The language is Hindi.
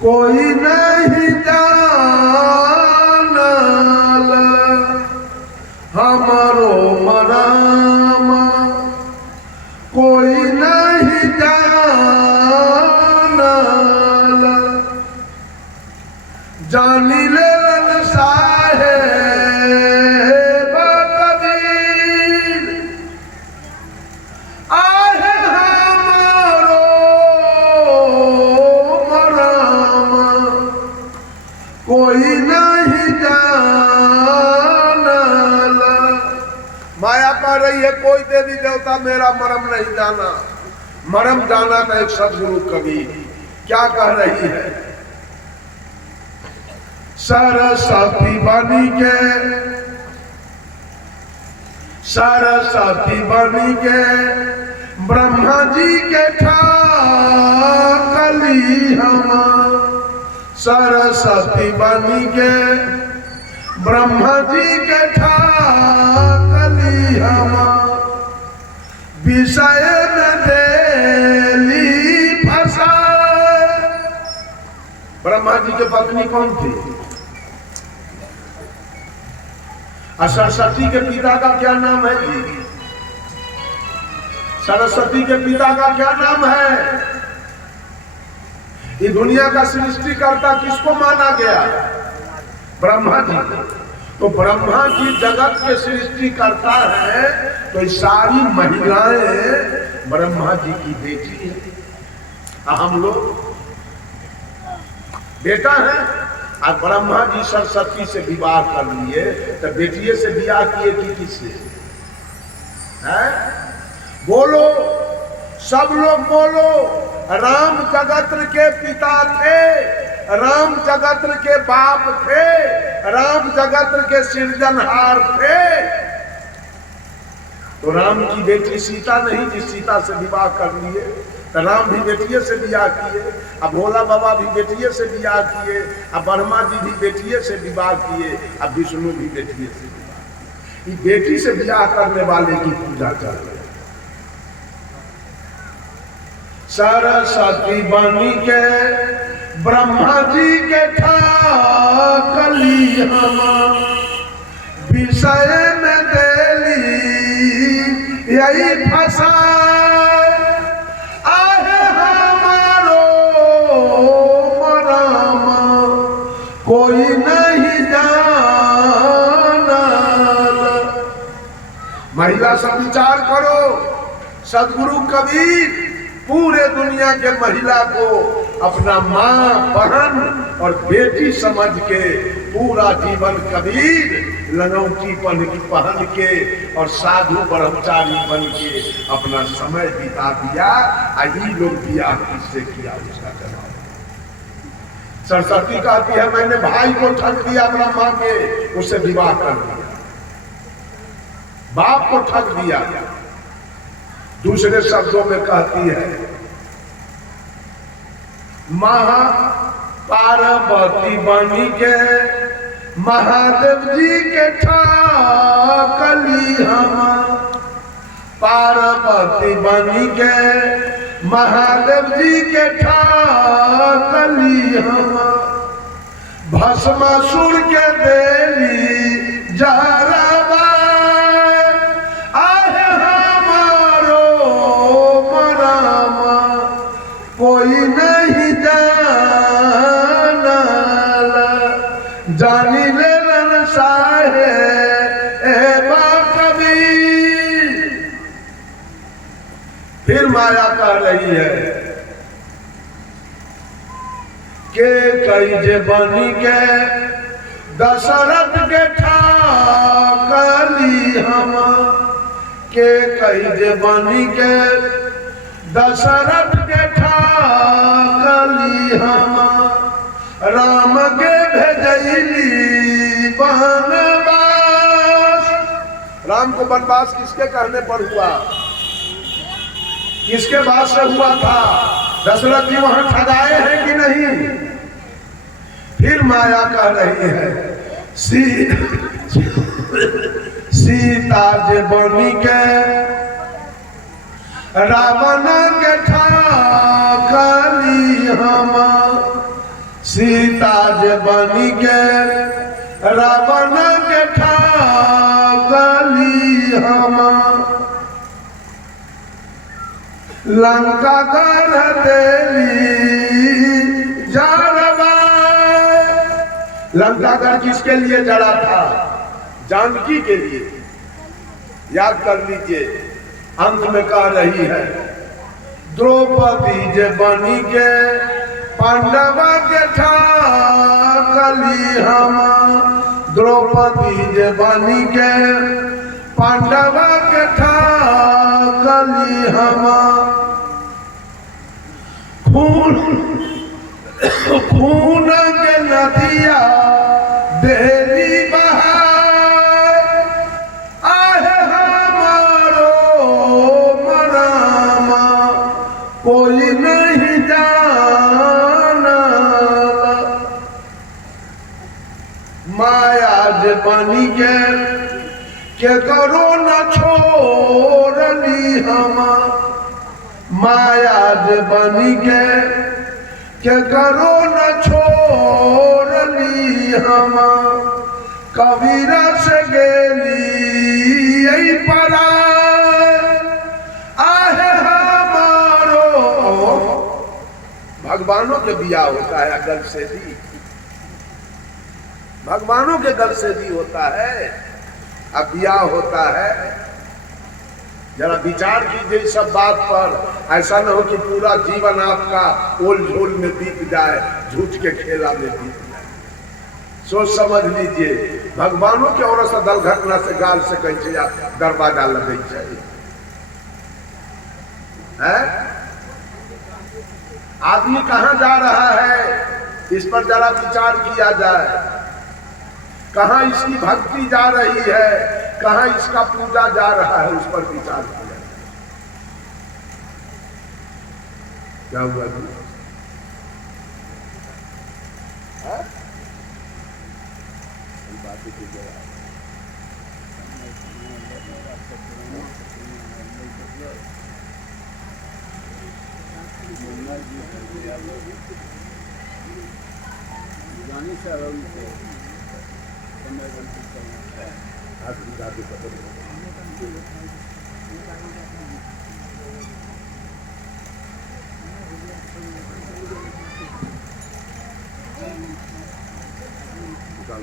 कोई नहीं जानल हमारो मरम, कोई नहीं जानल जानी ले साहेब कबीर आहे हमारो मरम, कोई नहीं जानल। माया कह रही है कोई देवी देवता मेरा मरम नहीं जाना, मरम जाना था एक सदगुरु कबीर। क्या कह रही है? सरस्वती बनी के, सरस्वती बनी के ब्रह्मा जी के ठाकली हम, सरस्वती बनी के ब्रह्मा जी के ठाकली हम, विषय में देली फसा। ब्रह्मा जी के पत्नी कौन थी? सरस्वती के पिता का क्या नाम है जी? सरस्वती के पिता का क्या नाम है? ये दुनिया का सृष्टिकर्ता किसको माना गया? ब्रह्मा जी। तो ब्रह्मा जी जगत के सृष्टिकर्ता है, तो ये सारी महिलाएं ब्रह्मा जी की बेटी है। हम लोग बेटा है। और ब्रह्मा जी सरस्वती से विवाह कर लिए, तो बेटिए से विवाह किए कि किससे? हैं? बोलो, सब लोग बोलो। राम जगत्र के पिता थे, राम जगत्र के बाप थे, राम जगत्र के सृजनहार थे। तो राम की बेटी सीता नहीं, जिस सीता से विवाह कर लिए, तो राम भी बेटिए से विवाह किए, अब भोला बाबा भी बेटिए से विवाह किए, अब ब्रह्मा जी भी बेटिए से विवाह किए, अब विष्णु भी बेटिए से विवाह। ये बेटी से विवाह करने वाले की पूजा कर रहे। सरस्वती बनी के ब्रह्मा जी के ठाकली हम, विषय में देली यही फसा। कोई नहीं जानल। महिला सब विचार करो, सदगुरु कबीर पूरे दुनिया के महिला को अपना माँ, बहन और बेटी समझ के पूरा जीवन कबीर लंगौटी पहन के और साधु ब्रह्मचारी बन के अपना समय बिता दिया। यही लोग दिया किससे किया उसका जवाब। सरस्वती कहती है मैंने भाई को ठग दिया ब्रह्मा के, उससे विवाह कर दिया। बाप को ठग दिया। दूसरे शब्दों में कहती है महा पार्वती बनी के महादेव जी के ठाकली हम, पार्वती बनी के महादेव जी के ठाकली हम, भस्मासुर के देली जहरवा। आहे हमारो मरम, कोई नहीं जानल, जानी लेलन साहेब कबीर। फिर माया कह रही है के कई जे बनी के दशरथ के ठाकली हम, के कई जे बनी के दशरथ के ठाकली हम, राम के भेजली वनवास। राम को वनवास किसके कहने पर हुआ? किसके बाद से हुआ था? दशरथ जी वहां ठगाए हैं कि नहीं? फिर माया कह रही है सीता जे बनी के रावण के ठाकली हम, बनी के रावण के ठाकली हम लंका कर देली जड़वा। लंका कर किसके लिए जड़ा था? जानकी के लिए। याद कर लीजिए, अंत में कह रही है द्रौपदी जे बनी के पांडवा के ठाकली हम। द्रौपदी जे बनी के पांडवा के ठाकली हम। खून खून के नदिया देली बहाय आहे हमारो मरामा कोई नहीं जाना। माया जे बनी के करो न छोड़ली हम। माया जे बनी के करो न छोड़ली हम। कबीरा से गेली यही परा आहे हमारो। भगवानों के बिया होता है गल से भी, भगवानों के गल से भी होता है, अब ब्याह होता है। जरा विचार कीजिए इस सब बात पर। ऐसा न हो कि पूरा जीवन आपका ओल झोल में बीत जाए, झूठ के खेला में बीत जाए। सोच समझ लीजिए, भगवानों के और दल घटना से गाल से कहीं दरवाजा लगे चाहिए है? आदमी कहाँ जा रहा है इस पर जरा विचार किया जाए। कहाँ इसकी भक्ति जा रही है, कहाँ इसका पूजा जा रहा है, उस पर विचार किया जाए। क्या हुआ जी? बातें की जरा जानी से निकाल